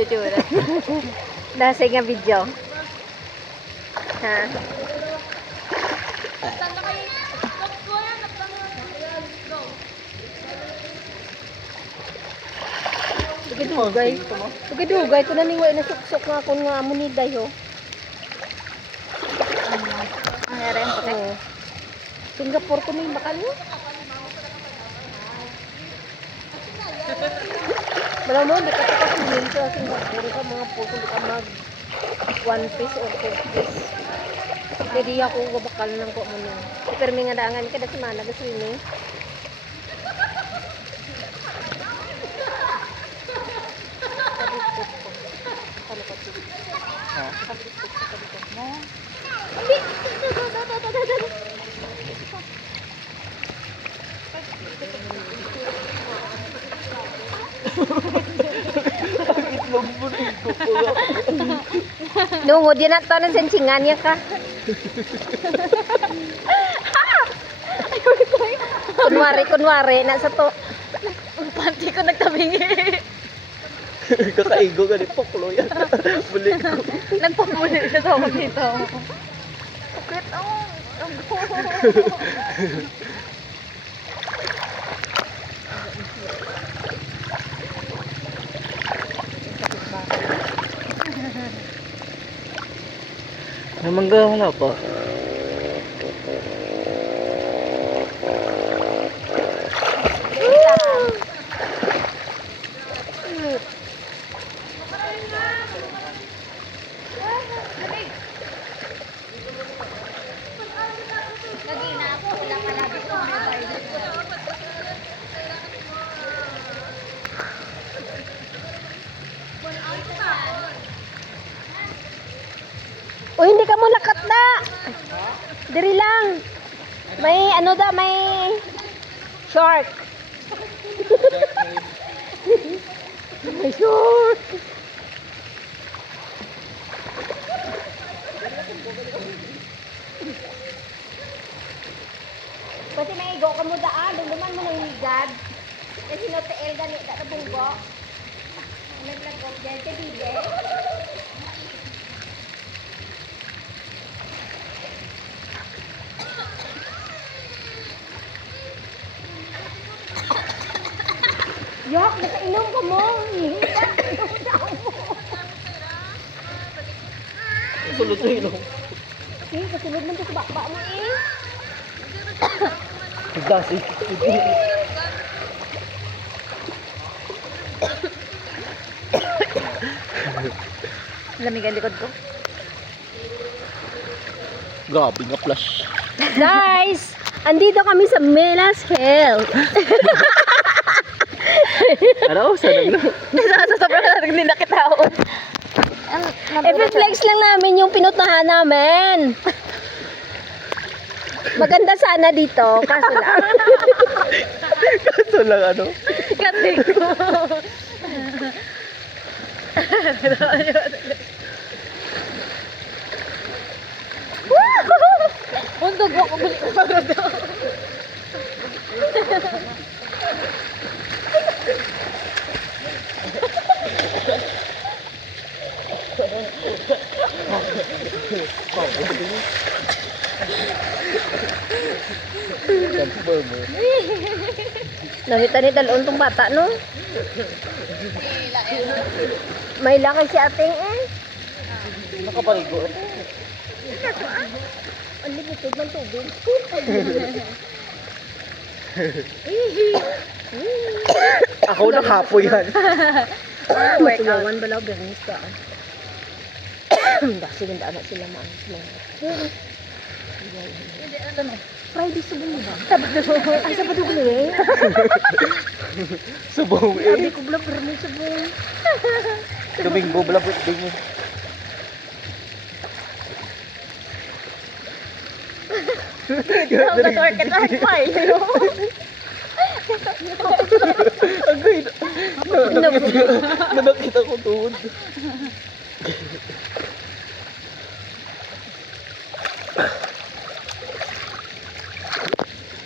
Jujur. Nasa nga video. Ha? Dugay. Dugay ko na niwa na suksok nga kun nga amo ni dayo. Ang yari ang puti. Singapore ko ni bakal mo. Wala mo, di ka pa kasi sa Singapore ka mga puso di ka mag 1 piece or 2 piece. Jadi ako gabakal nang ko mo nun. Pero may nga daangan kada semana ka swimming. Nungod yan na ito ng sensingan niya ka. Kunwari, nasa to. Panty ko nagtabingi. Kakaigo ka ni Poklo yan. Buli ko. Nagpamuli na ako dito. Sakit ako. Namangga wala pa. O hindi ka mo lakat na. Diri lang. May ano da, may shark. May shark. Kasi may igo ka mo daan, luluman mo na higad. Kasi no TL gani da bunggo. Naglagok dyan sa bibig. Yak, nakainom ka mo. Hihiyak, inom daw mo. Sulod na yun. Eh, kasulod man to sa bakba mo eh. Dasi. Lamig ang likod ko. Grabe nga flash. Guys, andito kami sa Melas Hill. Ano? Sanag na. Sa sobrang natin hindi nakitaon. I-flex lang namin yung pinutahan namin. Maganda sana dito, kaso lang. Kaso lang ano? Kati ko. Undog ako balik ko para daw. Nakita ni dalon tong bata, no? May laki si ating eh. Nakapaligo. Ang limited ng tubig. Ako nakapoy yan. Matulawan balaw, bernis ka. Kasi ganda anak sila maan. Friday sa bulo ba? Ay, Sabado ko eh. Subaw Sabi eh. ko bala, pero may sabon. Domingo bala birthday mo. Ang katorket na hagpay. Agay na. Nakita ko tuhod.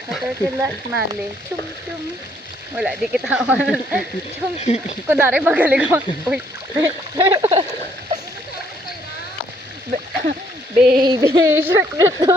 Katorket na mali. Chum chum. Wala, di kita kunwari magaling ko. Uy. Baby shark na to.